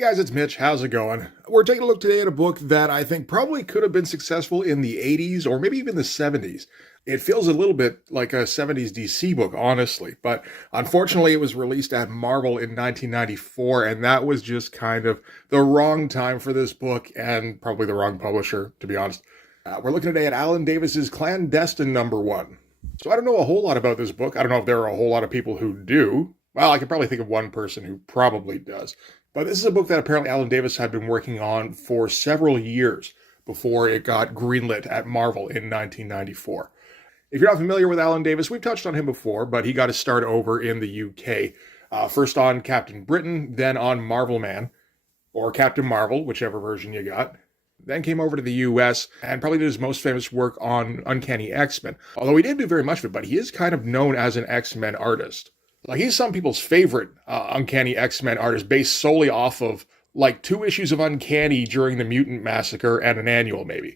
guys, it's Mitch. How's it going? We're taking a look today at a book that I think probably could have been successful in the 80s or maybe even the 70s. It feels a little bit like a 70s DC book, honestly, but unfortunately it was released at Marvel in 1994, and that was just kind of the wrong time for this book and probably the wrong publisher, to be honest. We're looking today at Alan Davis's Clandestine #1. So I don't know a whole lot about this book. I don't know if there are a whole lot of people who do. Well, I could probably think of one person who probably does. But this is a book that apparently Alan Davis had been working on for several years before it got greenlit at Marvel in 1994. If you're not familiar with Alan Davis, we've touched on him before, but he got his start over in the UK. First on Captain Britain, then on Marvel Man, or Captain Marvel, whichever version you got. Then came over to the US and probably did his most famous work on Uncanny X-Men. Although he didn't do very much of it, but he is kind of known as an X-Men artist. Like, he's some people's favorite Uncanny X-Men artist, based solely off of, like, 2 issues of Uncanny during the Mutant Massacre and an annual, maybe.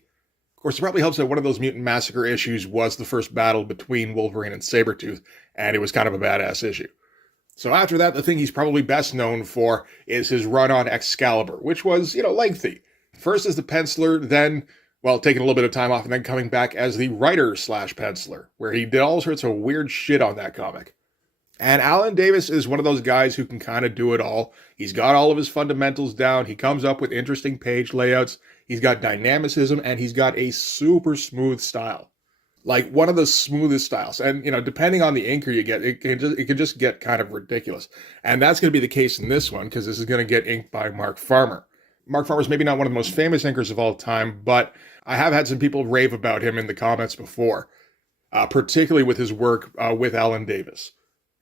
Of course, it probably helps that one of those Mutant Massacre issues was the first battle between Wolverine and Sabretooth, and it was kind of a badass issue. So after that, the thing he's probably best known for is his run on Excalibur, which was, lengthy. First as the penciler, then, well, taking a little bit of time off, and then coming back as the writer/penciler, where he did all sorts of weird shit on that comic. And Alan Davis is one of those guys who can kind of do it all. He's got all of his fundamentals down. He comes up with interesting page layouts. He's got dynamicism, and he's got a super smooth style. Like, one of the smoothest styles. And, depending on the inker you get, it can just get kind of ridiculous. And that's going to be the case in this one, because this is going to get inked by Mark Farmer. Mark Farmer's maybe not one of the most famous inkers of all time, but I have had some people rave about him in the comments before, particularly with his work with Alan Davis.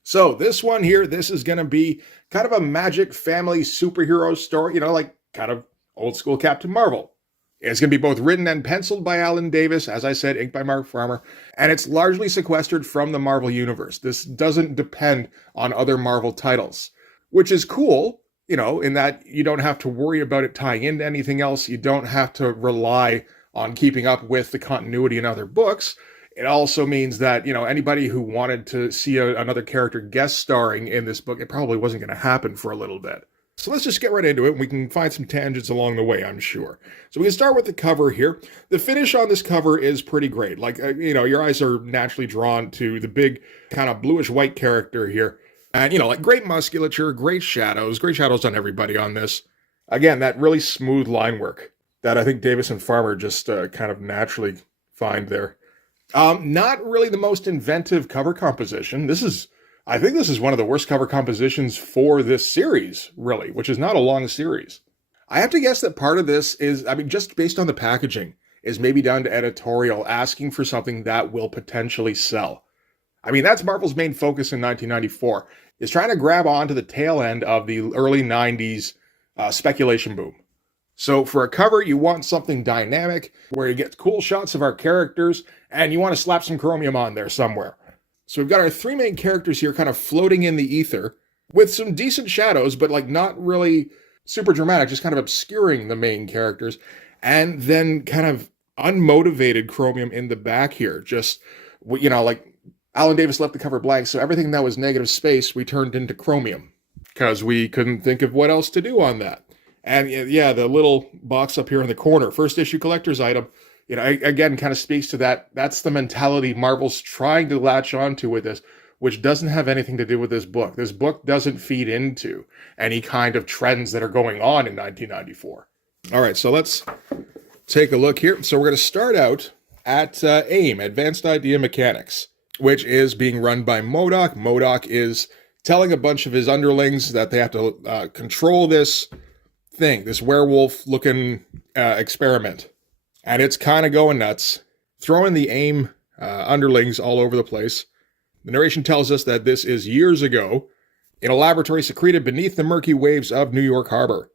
So this one here, this is going to be kind of a magic family superhero story, like kind of old school Captain Marvel. It's going to be both written and penciled by Alan Davis, as I said, inked by Mark Farmer, and it's largely sequestered from the Marvel Universe. This doesn't depend on other Marvel titles, which is cool, in that you don't have to worry about it tying into anything else. You don't have to rely on keeping up with the continuity in other books. It also means that, anybody who wanted to see another character guest starring in this book, it probably wasn't going to happen for a little bit. So let's just get right into it, and we can find some tangents along the way, I'm sure. So we can start with the cover here. The finish on this cover is pretty great. Like, your eyes are naturally drawn to the big kind of bluish-white character here. And, like great musculature, great shadows on everybody on this. Again, that really smooth line work that I think Davis and Farmer just kind of naturally find there. Not really the most inventive cover composition. I think this is one of the worst cover compositions for this series, really, which is not a long series. I have to guess that part of this is, just based on the packaging, is maybe down to editorial asking for something that will potentially sell. That's Marvel's main focus in 1994, is trying to grab onto the tail end of the early 90s speculation boom. So for a cover, you want something dynamic, where you get cool shots of our characters, and you want to slap some chromium on there somewhere. So we've got our 3 main characters here kind of floating in the ether, with some decent shadows, but like not really super dramatic, just kind of obscuring the main characters. And then kind of unmotivated chromium in the back here. Just, like Alan Davis left the cover blank, so everything that was negative space, we turned into chromium, because we couldn't think of what else to do on that. And yeah, the little box up here in the corner, first issue collector's item, again, kind of speaks to that. That's the mentality Marvel's trying to latch onto with this, which doesn't have anything to do with this book. This book doesn't feed into any kind of trends that are going on in 1994. All right, so let's take a look here. So we're going to start out at AIM, Advanced Idea Mechanics, which is being run by MODOK. MODOK is telling a bunch of his underlings that they have to control this thing, this werewolf-looking experiment. And it's kind of going nuts, throwing the AIM underlings all over the place. The narration tells us that this is years ago, in a laboratory secreted beneath the murky waves of New York Harbor.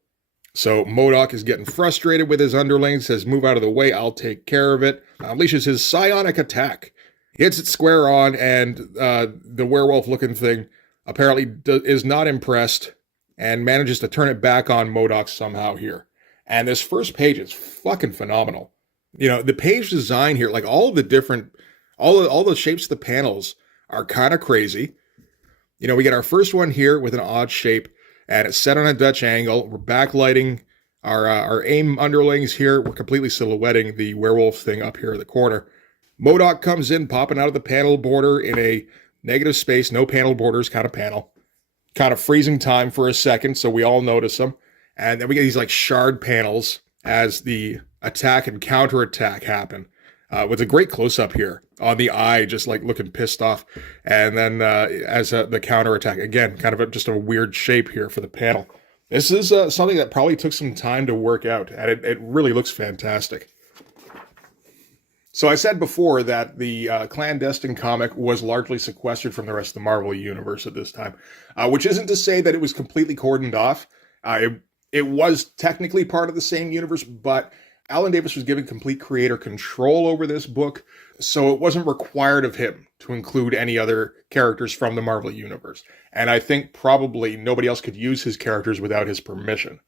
So MODOK is getting frustrated with his underlings, says, "Move out of the way, I'll take care of it." Unleashes his psionic attack, hits it square on, and the werewolf-looking thing apparently is not impressed, and manages to turn it back on MODOK somehow here. And this first page is fucking phenomenal. The page design here, like all of the different, all the shapes of the panels are kind of crazy. We get our first one here with an odd shape, and it's set on a Dutch angle. We're backlighting our AIM underlings here. We're completely silhouetting the werewolf thing up here in the corner. MODOK comes in, popping out of the panel border in a negative space, no panel borders kind of panel. Kind of freezing time for a second, so we all notice them. And then we get these like shard panels as the attack and counterattack happen. With a great close-up here on the eye, just like looking pissed off. And then as the counterattack, again, kind of just a weird shape here for the panel. This is something that probably took some time to work out, and it really looks fantastic. So I said before that the Clandestine comic was largely sequestered from the rest of the Marvel universe at this time, which isn't to say that it was completely cordoned off. It was technically part of the same universe, but Alan Davis was given complete creator control over this book, so it wasn't required of him to include any other characters from the Marvel universe. And I think probably nobody else could use his characters without his permission.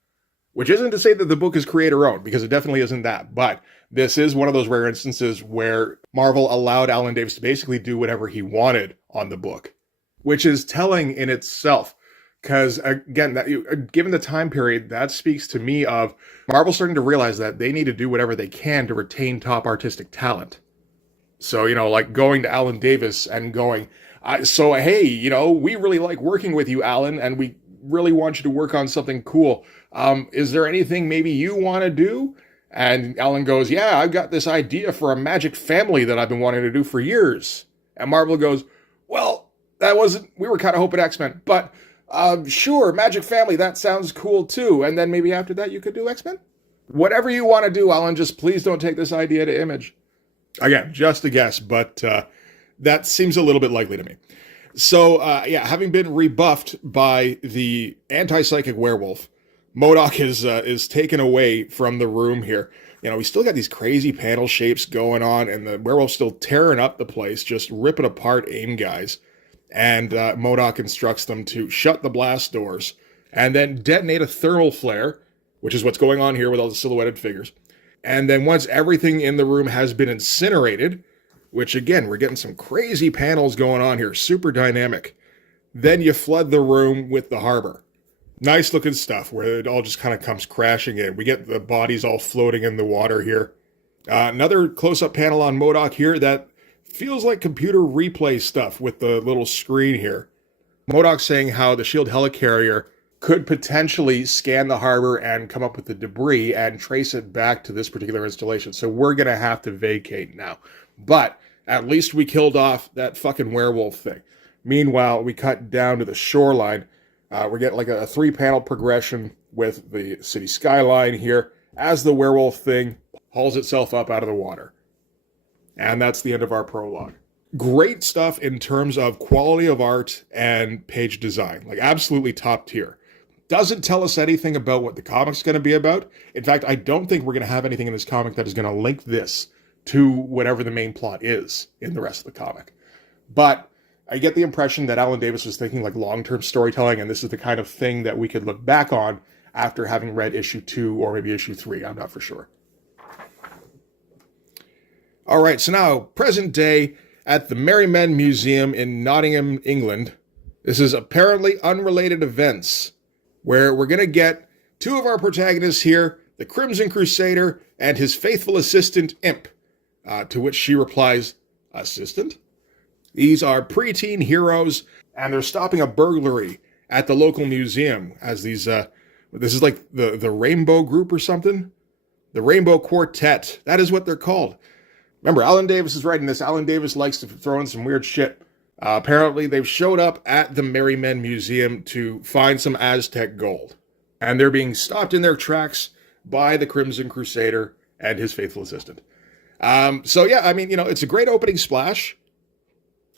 Which isn't to say that the book is creator-owned, because it definitely isn't that. But this is one of those rare instances where Marvel allowed Alan Davis to basically do whatever he wanted on the book, which is telling in itself. Because, again, given the time period, that speaks to me of Marvel starting to realize that they need to do whatever they can to retain top artistic talent. So, like going to Alan Davis and going, hey, we really like working with you, Alan, and we really want you to work on something cool. Is there anything maybe you want to do? And Alan goes, yeah, I've got this idea for a magic family that I've been wanting to do for years. And Marvel goes, well, we were kind of hoping X-Men, but... sure, Magic Family, that sounds cool too. And then maybe after that you could do X-Men? Whatever you want to do, Alan, just please don't take this idea to Image. Again, just a guess, but that seems a little bit likely to me. So, having been rebuffed by the anti-psychic werewolf, MODOK is taken away from the room here. We still got these crazy panel shapes going on, and the werewolf's still tearing up the place, just ripping apart AIM guys. And MODOK instructs them to shut the blast doors and then detonate a thermal flare, which is what's going on here with all the silhouetted figures. And then once everything in the room has been incinerated, which again, we're getting some crazy panels going on here, super dynamic, then you flood the room with the harbor. Nice looking stuff where it all just kind of comes crashing in. We get the bodies all floating in the water here. Another close-up panel on MODOK here that feels like computer replay stuff with the little screen here. MODOK saying how the SHIELD helicarrier could potentially scan the harbor and come up with the debris and trace it back to this particular installation. So we're going to have to vacate now. But at least we killed off that fucking werewolf thing. Meanwhile, we cut down to the shoreline. We get like a 3-panel progression with the city skyline here as the werewolf thing hauls itself up out of the water. And that's the end of our prologue. Great stuff in terms of quality of art and page design. Like absolutely top tier. Doesn't tell us anything about what the comic's going to be about. In fact, I don't think we're going to have anything in this comic that is going to link this to whatever the main plot is in the rest of the comic. But I get the impression that Alan Davis was thinking like long-term storytelling, and this is the kind of thing that we could look back on after having read issue 2 or maybe issue 3. I'm not for sure. All right, so now, present day at the Merry Men Museum in Nottingham, England. This is apparently unrelated events, where we're going to get 2 of our protagonists here, the Crimson Crusader and his faithful assistant, Imp, to which she replies, assistant? These are preteen heroes, and they're stopping a burglary at the local museum as these, this is like the Rainbow Group or something? The Rainbow Quartet, that is what they're called. Remember, Alan Davis is writing this. Alan Davis likes to throw in some weird shit. Apparently, they've showed up at the Merry Men Museum to find some Aztec gold. And they're being stopped in their tracks by the Crimson Crusader and his faithful assistant. It's a great opening splash.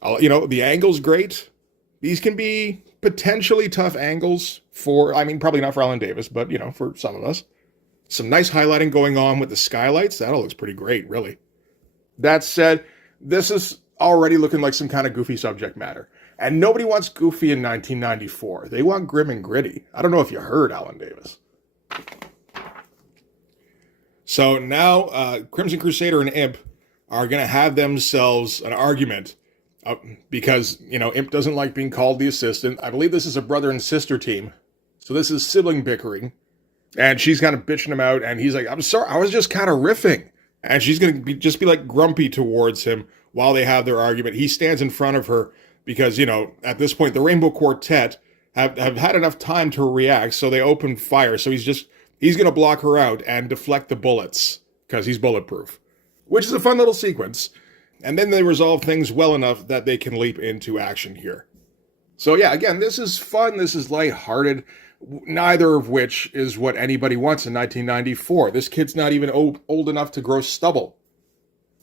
The angle's great. These can be potentially tough angles probably not for Alan Davis, but, for some of us. Some nice highlighting going on with the skylights. That all looks pretty great, really. That said, this is already looking like some kind of goofy subject matter. And nobody wants goofy in 1994. They want grim and gritty. I don't know if you heard Alan Davis. So now Crimson Crusader and Imp are going to have themselves an argument because, Imp doesn't like being called the assistant. I believe this is a brother and sister team. So this is sibling bickering. And she's kind of bitching him out. And he's like, I'm sorry, I was just kind of riffing. And she's going to just be like grumpy towards him while they have their argument. He stands in front of her because, at this point, the Rainbow Quartet have had enough time to react. So they open fire. So he's going to block her out and deflect the bullets because he's bulletproof, which is a fun little sequence. And then they resolve things well enough that they can leap into action here. So yeah, again, this is fun. This is lighthearted. Neither of which is what anybody wants in 1994. This kid's not even old enough to grow stubble.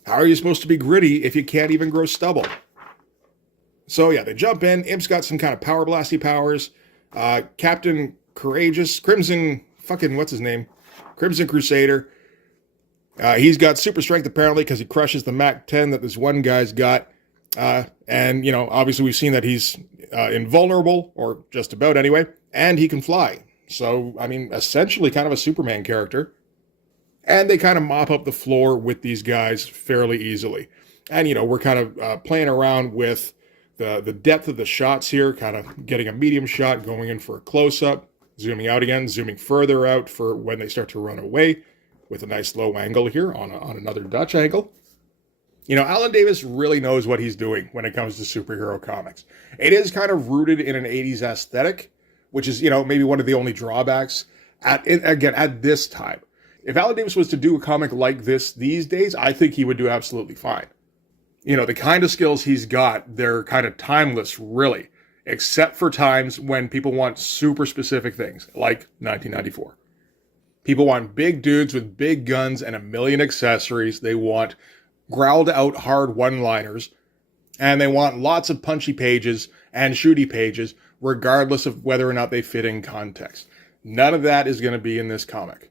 How are you supposed to be gritty if you can't even grow stubble? So yeah, they jump in. Imp's got some kind of power blasty powers. Captain Courageous, Crimson, what's his name? Crimson Crusader. He's got super strength apparently because he crushes the Mach 10 that this one guy's got. And, obviously we've seen that he's invulnerable, or just about anyway, and he can fly. So, essentially kind of a Superman character. And they kind of mop up the floor with these guys fairly easily. And, we're kind of playing around with the depth of the shots here, kind of getting a medium shot, going in for a close-up, zooming out again, zooming further out for when they start to run away, with a nice low angle here on another Dutch angle. Alan Davis really knows what he's doing when it comes to superhero comics. It is kind of rooted in an 80s aesthetic, which is, maybe one of the only drawbacks at this time. If Alan Davis was to do a comic like this these days, I think he would do absolutely fine. The kind of skills he's got, they're kind of timeless, really, except for times when people want super specific things, like 1994. People want big dudes with big guns and a million accessories. They want growled out hard one-liners, and they want lots of punchy pages and shooty pages, regardless of whether or not they fit in context. None of that is going to be in this comic.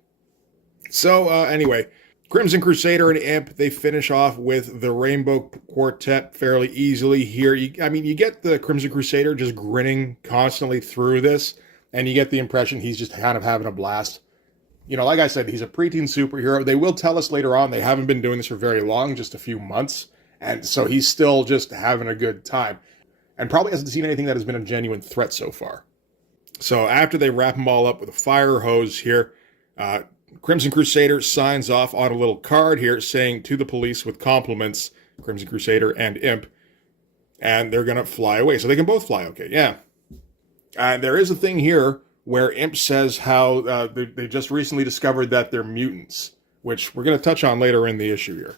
So, anyway, Crimson Crusader and Imp, they finish off with the Rainbow Quartet fairly easily here. You get the Crimson Crusader just grinning constantly through this, and you get the impression he's just kind of having a blast. Like I said, he's a preteen superhero. They will tell us later on they haven't been doing this for very long, just a few months. And so he's still just having a good time. And probably hasn't seen anything that has been a genuine threat so far. So after they wrap them all up with a fire hose here, Crimson Crusader signs off on a little card here saying to the police with compliments, Crimson Crusader and Imp. And they're going to fly away. So they can both fly okay, yeah. And there is a thing here where Imp says how they just recently discovered that they're mutants, which we're going to touch on later in the issue here.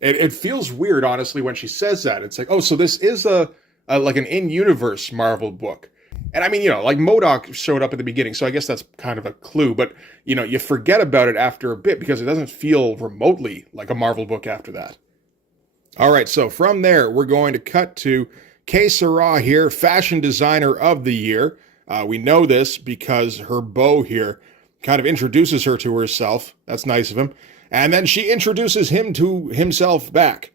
It feels weird, honestly, when she says that. It's like, oh, so this is like an in-universe Marvel book. And like MODOK showed up at the beginning, so I guess that's kind of a clue. But, you forget about it after a bit because it doesn't feel remotely like a Marvel book after that. All right, so from there, we're going to cut to Kay Cera here, fashion designer of the year. We know this because her bow here kind of introduces her to herself. That's nice of him. And then she introduces him to himself back.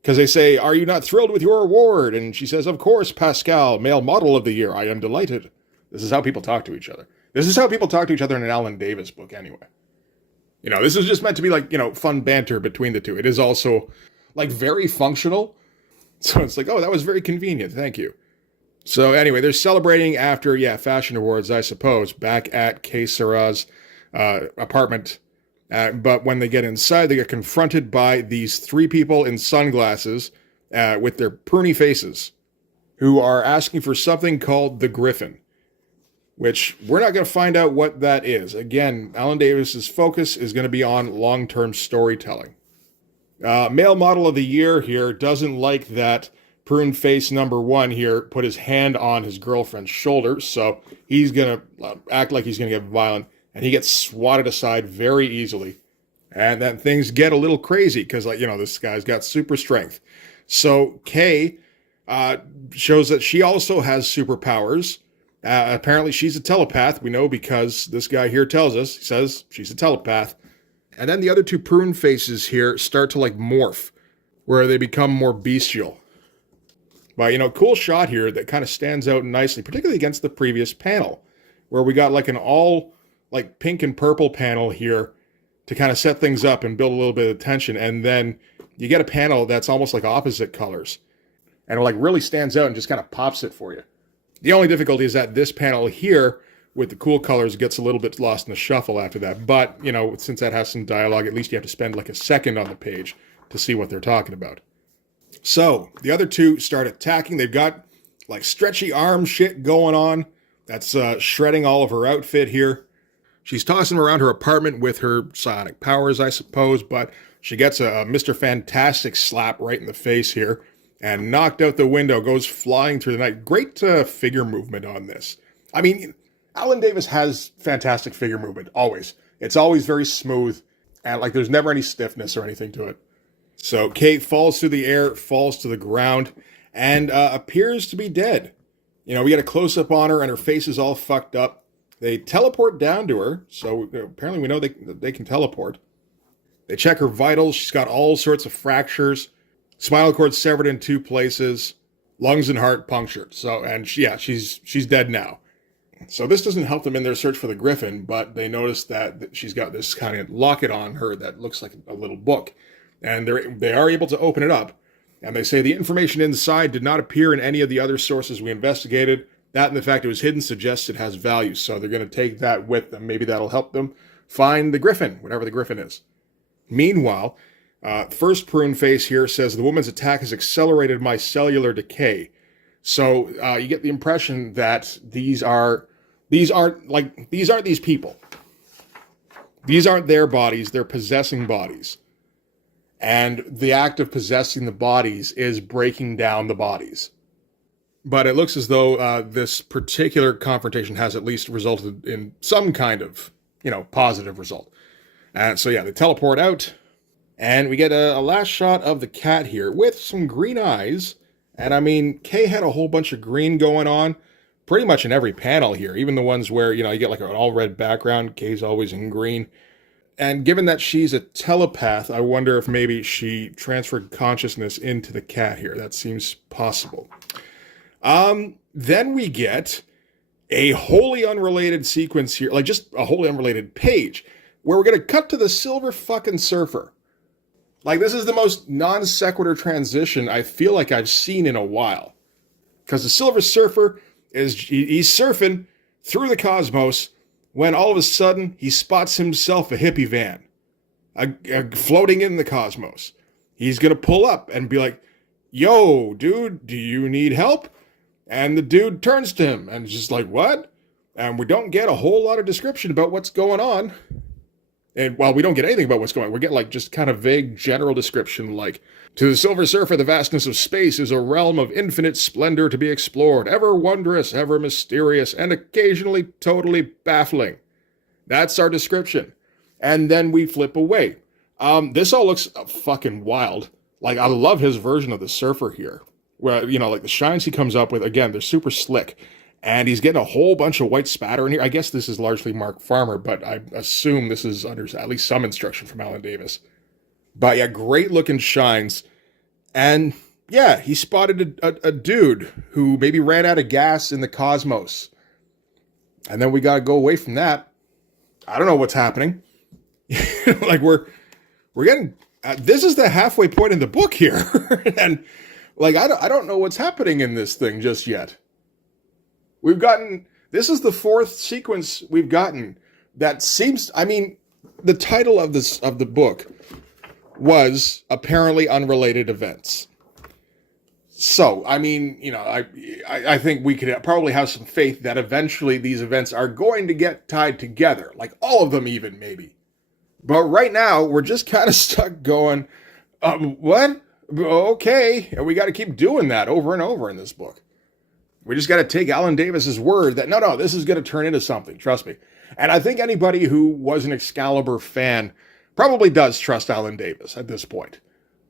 Because they say, are you not thrilled with your award? And she says, of course, Pascal, male model of the year. I am delighted. This is how people talk to each other. This is how people talk to each other in an Alan Davis book anyway. This is just meant to be like, fun banter between the two. It is also like very functional. So it's like, oh, that was very convenient. Thank you. So anyway, they're celebrating after, fashion awards, I suppose, back at Kay Cera's apartment. But when they get inside, they get confronted by these three people in sunglasses with their pruny faces who are asking for something called the Griffin, which we're not going to find out what that is. Again, Alan Davis's focus is going to be on long-term storytelling. Male model of the year here doesn't like that prune face number one here put his hand on his girlfriend's shoulder, so he's going to act like he's going to get violent, and he gets swatted aside very easily. And then things get a little crazy because, this guy's got super strength. So Kay shows that she also has superpowers. Apparently she's a telepath, we know, because this guy here tells us, he says she's a telepath. And then the other two prune faces here start to morph, where they become more bestial. But, cool shot here that kind of stands out nicely, particularly against the previous panel, where we got an all pink and purple panel here to kind of set things up and build a little bit of tension. And then you get a panel that's almost like opposite colors. And it really stands out and just kind of pops it for you. The only difficulty is that this panel here with the cool colors gets a little bit lost in the shuffle after that. But, you know, since that has some dialogue, at least you have to spend like a second on the page to see what they're talking about. So, the other two start attacking. They've got like stretchy arm shit going on. That's shredding all of her outfit here. She's tossing around her apartment with her psionic powers, I suppose, but she gets a Mr. Fantastic slap right in the face here and knocked out the window, goes flying through the night. Great figure movement on this. I mean, Alan Davis has fantastic figure movement, always. It's always very smooth, and like there's never any stiffness or anything to it. So Kate falls through the air, falls to the ground, and appears to be dead. You know, we get a close-up on her, and her face is all fucked up. They teleport down to her, so apparently we know they can teleport. They check her vitals. She's got all sorts of fractures. Spinal cord severed in 2 places. Lungs and heart punctured. So, and she's dead now. So this doesn't help them in their search for the Griffin, but they notice that she's got this kind of locket on her that looks like a little book. And they are able to open it up. And they say the information inside did not appear in any of the other sources we investigated. That and the fact it was hidden suggests it has value. So they're going to take that with them. Maybe that'll help them find the Griffin, whatever the Griffin is. Meanwhile, first prune face here says the woman's attack has accelerated my cellular decay. So you get the impression that these aren't these people. These aren't their bodies. They're possessing bodies. And the act of possessing the bodies is breaking down the bodies. But it looks as though this particular confrontation has at least resulted in some kind of, positive result. And so, yeah, they teleport out. And we get a last shot of the cat here with some green eyes. And I mean, Kay had a whole bunch of green going on pretty much in every panel here. Even the ones where, you get like an all red background. Kay's always in green. And given that she's a telepath, I wonder if maybe she transferred consciousness into the cat here. That seems possible. Then we get a wholly unrelated sequence here, like just a wholly unrelated page, where we're going to cut to the Silver fucking Surfer. Like, this is the most non-sequitur transition I feel like I've seen in a while. Because the Silver Surfer he's surfing through the cosmos, when all of a sudden he spots himself a hippie van floating in the cosmos. He's going to pull up and be like, yo, dude, do you need help? And the dude turns to him and is just like, what? And we don't get a whole lot of description about what's going on. And while we don't get anything about what's going on, we get like just kind of vague general description like, to the Silver Surfer, the vastness of space is a realm of infinite splendor to be explored, ever wondrous, ever mysterious, and occasionally totally baffling. That's our description. And then we flip away. This all looks fucking wild. Like, I love his version of the Surfer here. Where, like the shines he comes up with, again, they're super slick. And he's getting a whole bunch of white spatter in here. I guess this is largely Mark Farmer, but I assume this is under at least some instruction from Alan Davis. But yeah, great looking shines. And yeah, he spotted a dude who maybe ran out of gas in the cosmos. And then we got to go away from that. I don't know what's happening. Like we're getting, this is the halfway point in the book here. And like, I don't know what's happening in this thing just yet. This is the 4th sequence we've gotten that seems, the title of the book was apparently unrelated events. So, I think we could probably have some faith that eventually these events are going to get tied together, like all of them even, maybe. But right now, we're just kind of stuck going, what? Okay, and we got to keep doing that over and over in this book. We just got to take Alan Davis's word that, no, this is going to turn into something, trust me. And I think anybody who was an Excalibur fan probably does trust Alan Davis at this point.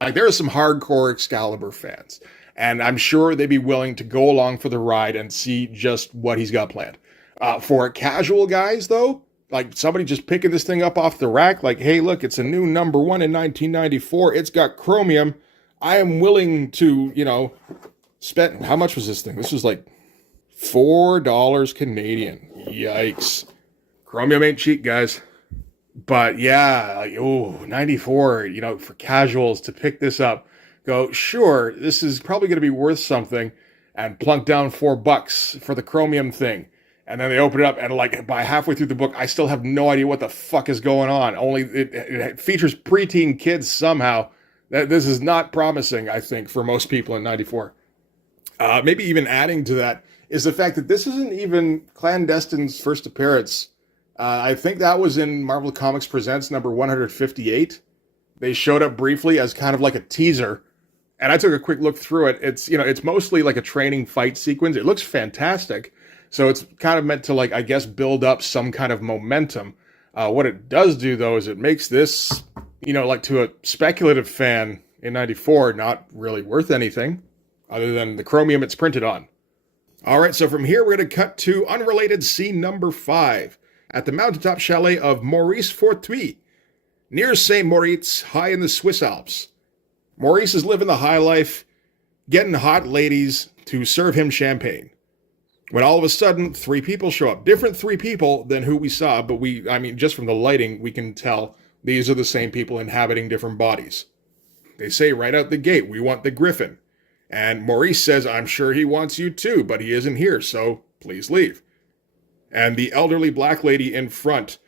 Like, there are some hardcore Excalibur fans, and I'm sure they'd be willing to go along for the ride and see just what he's got planned. For casual guys, though, like somebody just picking this thing up off the rack, like, hey, look, it's a new #1 in 1994. It's got chromium. I am willing to, spend, how much was this thing? This was like $4 Canadian. Yikes. Chromium ain't cheap, guys. But yeah, like, 94, for casuals to pick this up, go, sure, this is probably going to be worth something. and plunk down $4 for the chromium thing. And then they open it up, and like by halfway through the book, I still have no idea what the fuck is going on. Only it features preteen kids somehow. This is not promising, I think, for most people in 94. Maybe even adding to that is the fact that this isn't even Clandestine's first appearance. I think that was in Marvel Comics Presents number 158. They showed up briefly as kind of like a teaser, and I took a quick look through it. It's mostly like a training fight sequence. It looks fantastic, so it's kind of meant to, like, I guess, build up some kind of momentum. What it does do, though, is it makes this, like to a speculative fan in 94, not really worth anything other than the chromium it's printed on. All right, so from here, we're going to cut to unrelated scene number 5 at the mountaintop chalet of Maurice Forte, near St. Moritz, high in the Swiss Alps. Maurice is living the high life, getting hot ladies to serve him champagne. When all of a sudden, 3 people show up. Different 3 people than who we saw, but just from the lighting, we can tell these are the same people inhabiting different bodies. They say right out the gate, we want the Griffin. And Maurice says, I'm sure he wants you too, but he isn't here, so please leave. And the elderly black lady in front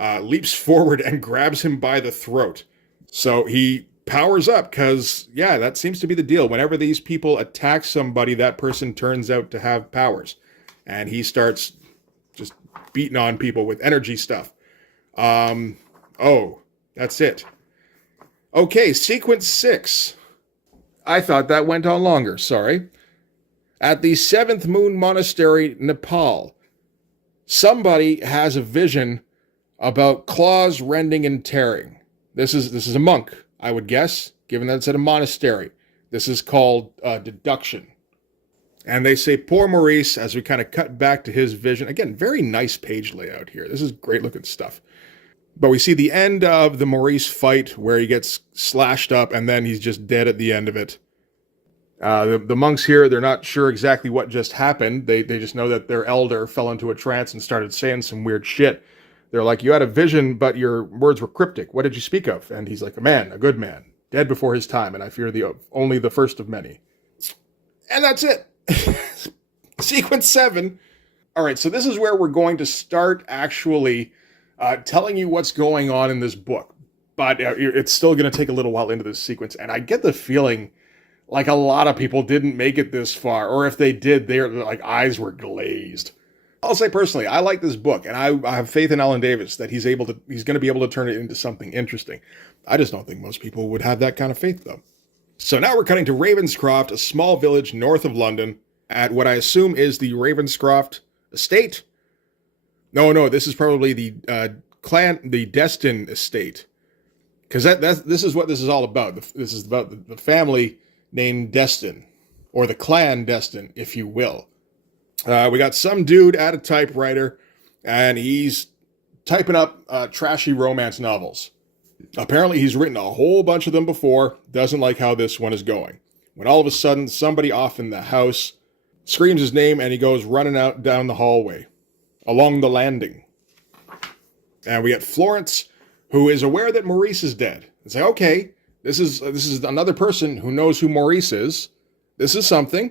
leaps forward and grabs him by the throat. So he powers up because, yeah, that seems to be the deal. Whenever these people attack somebody, that person turns out to have powers. And he starts just beating on people with energy stuff. That's it. Okay, sequence 6. I thought that went on longer, sorry. At the 7th Moon Monastery, Nepal, somebody has a vision about claws rending and tearing. This is a monk, I would guess, given that it's at a monastery. This is called deduction. And they say, poor Maurice, as we kind of cut back to his vision. Again, very nice page layout here. This is great looking stuff. But we see the end of the Maurice fight where he gets slashed up and then he's just dead at the end of it. The monks here, they're not sure exactly what just happened. They just know that their elder fell into a trance and started saying some weird shit. They're like, you had a vision, but your words were cryptic. What did you speak of? And he's like, a man, a good man, dead before his time, and I fear only the first of many. And that's it. Sequence 7. All right, so this is where we're going to start actually telling you what's going on in this book. But it's still going to take a little while into this sequence. And I get the feeling like a lot of people didn't make it this far. Or if they did, their like eyes were glazed. I'll say personally, I like this book. And I have faith in Alan Davis that he's going to be able to turn it into something interesting. I just don't think most people would have that kind of faith, though. So now we're cutting to Ravenscroft, a small village north of London, at what I assume is the Ravenscroft estate. No, this is probably the Destin estate. Because this is what this is all about. This is about the family named Destin, or the clan Destin, if you will. We got some dude at a typewriter, and he's typing up trashy romance novels. Apparently he's written a whole bunch of them before, doesn't like how this one is going. When all of a sudden, somebody off in the house screams his name, and he goes running out down the hallway, along the landing. And we get Florence, who is aware that Maurice is dead. And say, okay, this is another person who knows who Maurice is. This is something.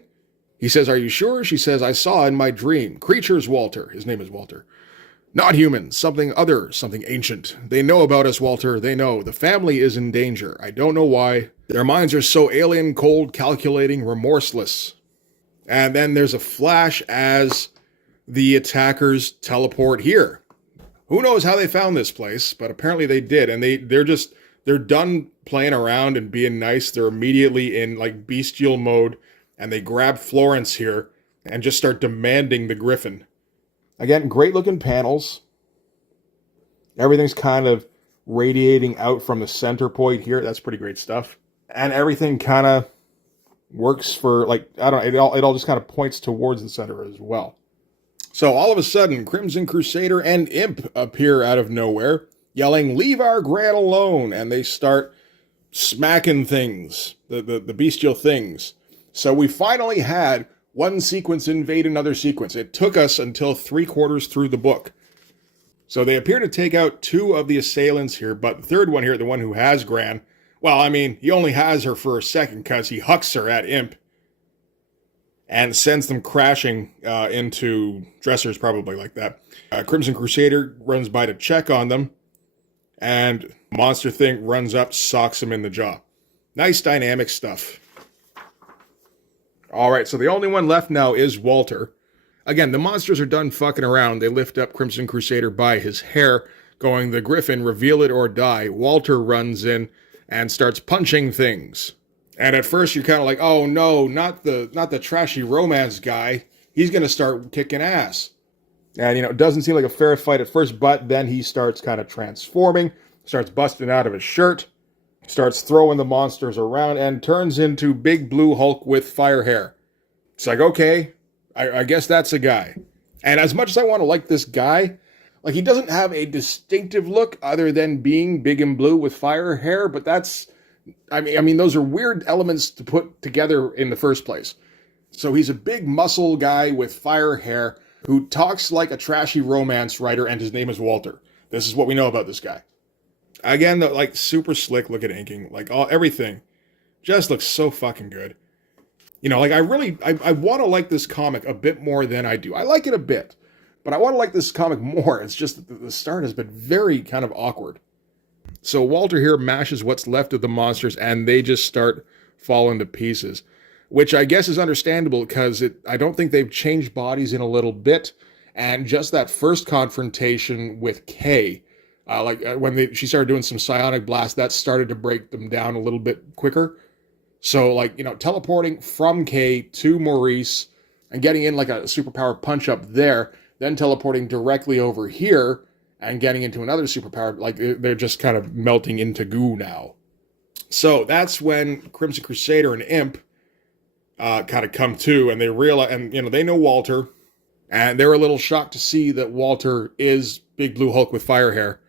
He says, are you sure? She says, I saw in my dream. Creatures, Walter. His name is Walter. Not human. Something other. Something ancient. They know about us, Walter. They know. The family is in danger. I don't know why. Their minds are so alien, cold, calculating, remorseless. And then there's a flash as the attackers teleport here. Who knows how they found this place, but apparently they did. And they're done playing around and being nice. They're immediately in like bestial mode, and they grab Florence here and just start demanding the Griffin. Again, great looking panels. Everything's kind of radiating out from the center point here. That's pretty great stuff. And everything kind of works for, like, I don't know, it all just kind of points towards the center as well. So all of a sudden, Crimson Crusader and Imp appear out of nowhere, yelling, leave our Gran alone, and they start smacking things, the bestial things. So we finally had one sequence invade another sequence. It took us until 3/4 through the book. So they appear to take out 2 of the assailants here, but the third one here, the one who has Gran, well, I mean, he only has her for a second because he hucks her at Imp. and sends them crashing into dressers, probably like that. Crimson Crusader runs by to check on them, and monster thing runs up, socks him in the jaw. Nice dynamic stuff. All right, so the only one left now is Walter. Again, the monsters are done fucking around. They lift up Crimson Crusader by his hair, going, "The Griffin, reveal it or die." Walter runs in and starts punching things. And at first you're kind of like, oh no, not the trashy romance guy. He's going to start kicking ass. And, it doesn't seem like a fair fight at first, but then he starts kind of transforming, starts busting out of his shirt, starts throwing the monsters around, and turns into Big Blue Hulk with fire hair. It's like, okay, I guess that's a guy. And as much as I want to like this guy, like, he doesn't have a distinctive look other than being big and blue with fire hair, but that's, I mean, those are weird elements to put together in the first place. So he's a big muscle guy with fire hair who talks like a trashy romance writer, and his name is Walter. This is what we know about this guy. Again, the, like, super slick looking inking, like, everything just looks so fucking good. Like, I want to like this comic a bit more than I do. I like it a bit, but I want to like this comic more. It's just that the start has been very kind of awkward. So Walter here mashes what's left of the monsters, and they just start falling to pieces, which I guess is understandable because I don't think they've changed bodies in a little bit. And just that first confrontation with Kay, when she started doing some psionic blast, that started to break them down a little bit quicker. So, teleporting from Kay to Maurice and getting in like a superpower punch up there, then teleporting directly over here and getting into another superpower, like they're just kind of melting into goo now. So that's when Crimson Crusader and Imp kind of come to, and they realize, and they know Walter, and they're a little shocked to see that Walter is Big Blue Hulk with fire hair.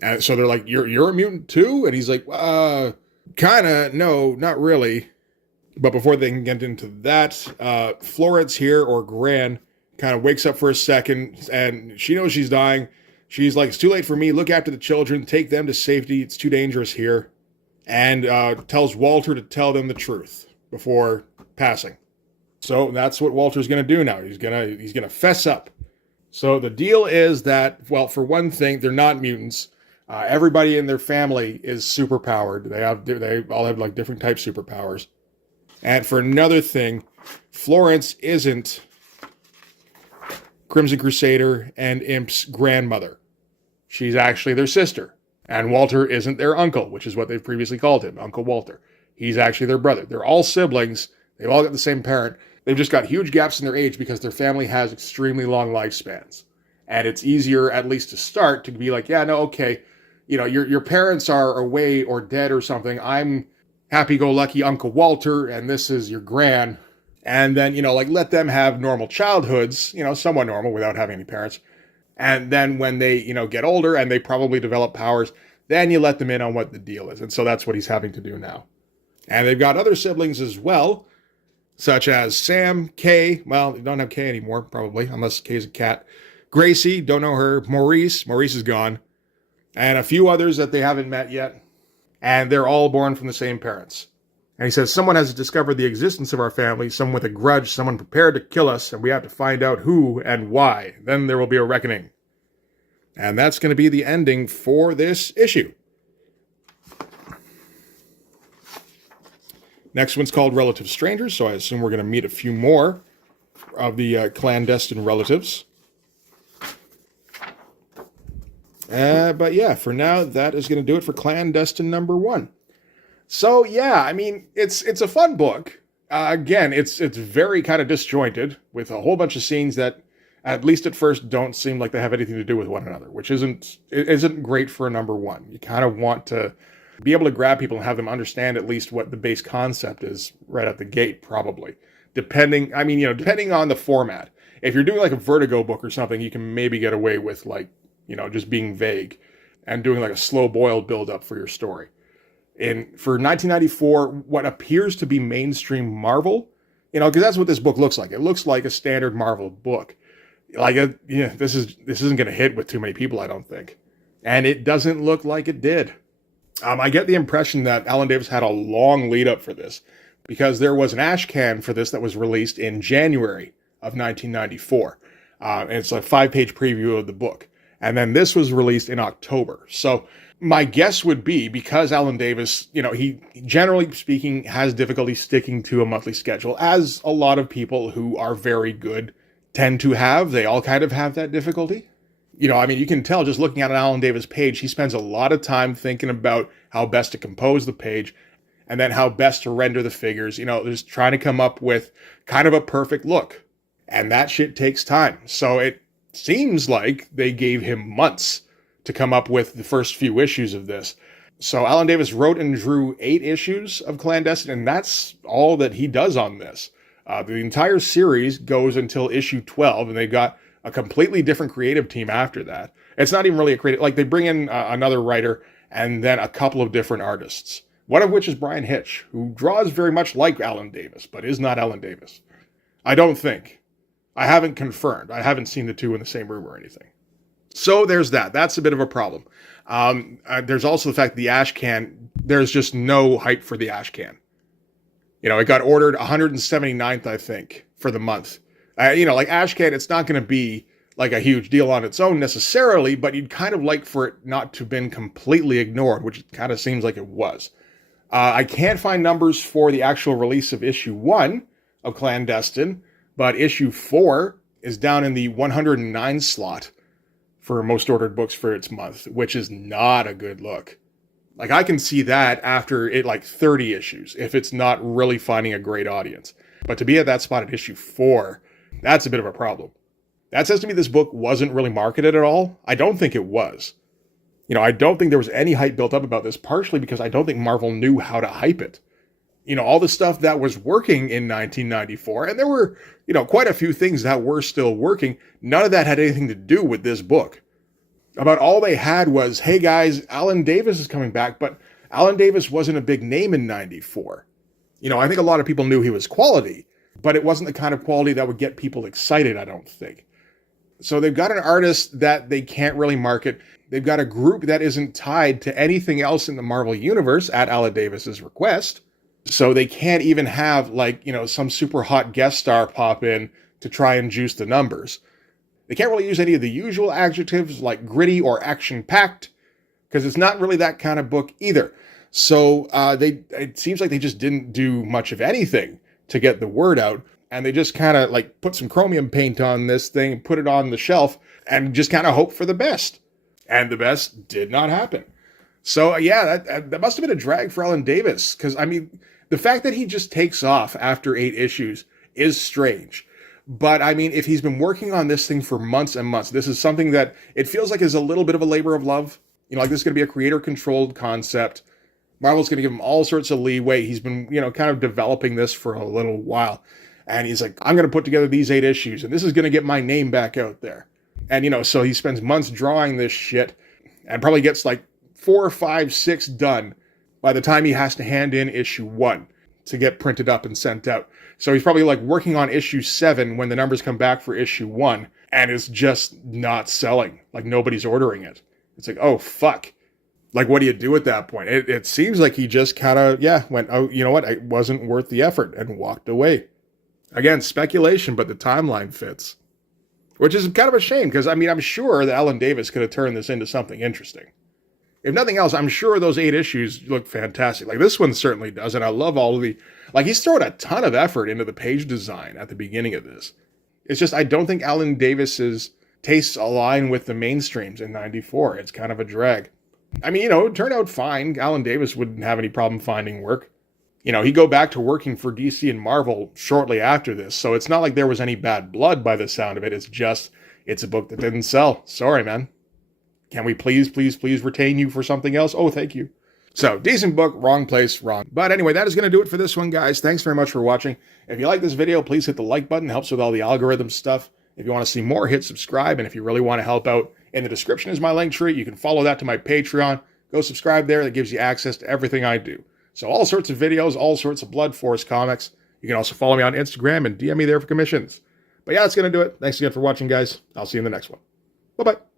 And so they're like, you're a mutant too? And he's like, kinda, no, not really. But before they can get into that, Florence here, or Gran, kind of wakes up for a second, and she knows she's dying. She's like, it's too late for me. Look after the children. Take them to safety. It's too dangerous here. And tells Walter to tell them the truth before passing. So that's what Walter's going to do now. He's gonna fess up. So the deal is that, well, for one thing, they're not mutants. Everybody in their family is superpowered. They all have like different type superpowers. And for another thing, Florence isn't Crimson Crusader and Imp's grandmother. She's actually their sister. And Walter isn't their uncle, which is what they've previously called him, Uncle Walter. He's actually their brother. They're all siblings. They've all got the same parent. They've just got huge gaps in their age because their family has extremely long lifespans. And it's easier, at least to start, to be like, yeah, no, okay, your parents are away or dead or something. I'm happy-go-lucky Uncle Walter, and this is your gran. And then, let them have normal childhoods, somewhat normal without having any parents. And then when they, get older and they probably develop powers, then you let them in on what the deal is. And so that's what he's having to do now. And they've got other siblings as well, such as Sam, Kay, well, you don't have Kay anymore, probably, unless Kay's a cat. Gracie, don't know her. Maurice is gone. And a few others that they haven't met yet. And they're all born from the same parents. And he says, someone has discovered the existence of our family, someone with a grudge, someone prepared to kill us, and we have to find out who and why. Then there will be a reckoning. And that's going to be the ending for this issue. Next one's called Relative Strangers, so I assume we're going to meet a few more of the clandestine relatives. But yeah, for now, that is going to do it for Clandestine number 1. So yeah, I mean, it's a fun book. Again, it's very kind of disjointed with a whole bunch of scenes that, at least at first, don't seem like they have anything to do with one another, which isn't great for a number 1. You kind of want to be able to grab people and have them understand at least what the base concept is right out the gate, probably. Depending on the format. If you're doing like a Vertigo book or something, you can maybe get away with just being vague and doing like a slow-boiled build-up for your story. For 1994, what appears to be mainstream Marvel, because that's what this book looks like. It looks like a standard Marvel book. This isn't going to hit with too many people, I don't think. And it doesn't look like it did. I get the impression that Alan Davis had a long lead up for this, because there was an ash can for this that was released in January of 1994. And it's a 5-page preview of the book. And then this was released in October. So my guess would be, because Alan Davis, he generally speaking has difficulty sticking to a monthly schedule, as a lot of people who are very good tend to have. They all kind of have that difficulty. You can tell just looking at an Alan Davis page, he spends a lot of time thinking about how best to compose the page and then how best to render the figures, just trying to come up with kind of a perfect look. And that shit takes time. So it seems like they gave him months to come up with the first few issues of this. So Alan Davis wrote and drew 8 issues of Clandestine, and that's all that he does on this. The entire series goes until issue 12, and they got a completely different creative team after that. It's not even really a creative, like they bring in another writer and then a couple of different artists, one of which is Brian Hitch, who draws very much like Alan Davis, but is not Alan Davis. I don't think. I haven't confirmed. I haven't seen the two in the same room or anything. So there's that. That's a bit of a problem. There's also the fact the ash can, there's just no hype for the ash can. It got ordered 179th, I think, for the month. Like ash can, it's not going to be like a huge deal on its own necessarily, but you'd kind of like for it not to have been completely ignored, which it kind of seems like it was. I can't find numbers for the actual release of issue 1 of Clandestine, but issue 4 is down in the 109 slot for most ordered books for its month, which is not a good look. Like, I can see that after 30 issues, if it's not really finding a great audience. But to be at that spot at issue 4, that's a bit of a problem. That says to me this book wasn't really marketed at all. I don't think it was. I don't think there was any hype built up about this, partially because I don't think Marvel knew how to hype it. All the stuff that was working in 1994, and there were, quite a few things that were still working, none of that had anything to do with this book. About all they had was, hey guys, Alan Davis is coming back, but Alan Davis wasn't a big name in 94. I think a lot of people knew he was quality, but it wasn't the kind of quality that would get people excited, I don't think. So they've got an artist that they can't really market. They've got a group that isn't tied to anything else in the Marvel Universe at Alan Davis's request. So they can't even have some super hot guest star pop in to try and juice the numbers. They can't really use any of the usual adjectives like gritty or action-packed, because it's not really that kind of book either. So it seems like they just didn't do much of anything to get the word out, and they just kind of put some chromium paint on this thing, put it on the shelf, and just kind of hope for the best. And the best did not happen. So yeah, that must have been a drag for Alan Davis, because the fact that he just takes off after 8 issues is strange. But if he's been working on this thing for months and months, this is something that it feels like is a little bit of a labor of love. This is going to be a creator-controlled concept. Marvel's going to give him all sorts of leeway. He's been, kind of developing this for a little while. And he's like, I'm going to put together these 8 issues, and this is going to get my name back out there. And, so he spends months drawing this shit and probably gets 4, 5, 6 done by the time he has to hand in issue 1 to get printed up and sent out. So he's probably working on issue 7 when the numbers come back for issue 1, and it's just not selling. Nobody's ordering it. It's oh, fuck. What do you do at that point? It seems like he just kind of, went, oh, you know what? It wasn't worth the effort, and walked away. Again, speculation, but the timeline fits. Which is kind of a shame, because, I'm sure that Alan Davis could have turned this into something interesting. If nothing else, I'm sure those 8 issues look fantastic. This one certainly does, and I love all of the... he's throwing a ton of effort into the page design at the beginning of this. It's just, I don't think Alan Davis's tastes align with the mainstreams in 94. It's kind of a drag. It turned out fine. Alan Davis wouldn't have any problem finding work. He'd go back to working for DC and Marvel shortly after this, so it's not like there was any bad blood by the sound of it. It's just, it's a book that didn't sell. Sorry, man. Can we please retain you for something else? Oh, thank you. So, decent book, wrong place, wrong. But anyway, that is going to do it for this one, guys. Thanks very much for watching. If you like this video, please hit the like button. It helps with all the algorithm stuff. If you want to see more, hit subscribe. And if you really want to help out, in the description is my link tree. You can follow that to my Patreon. Go subscribe there. That gives you access to everything I do. So all sorts of videos, all sorts of Blood Force comics. You can also follow me on Instagram and DM me there for commissions. But yeah, that's going to do it. Thanks again for watching, guys. I'll see you in the next one. Bye-bye.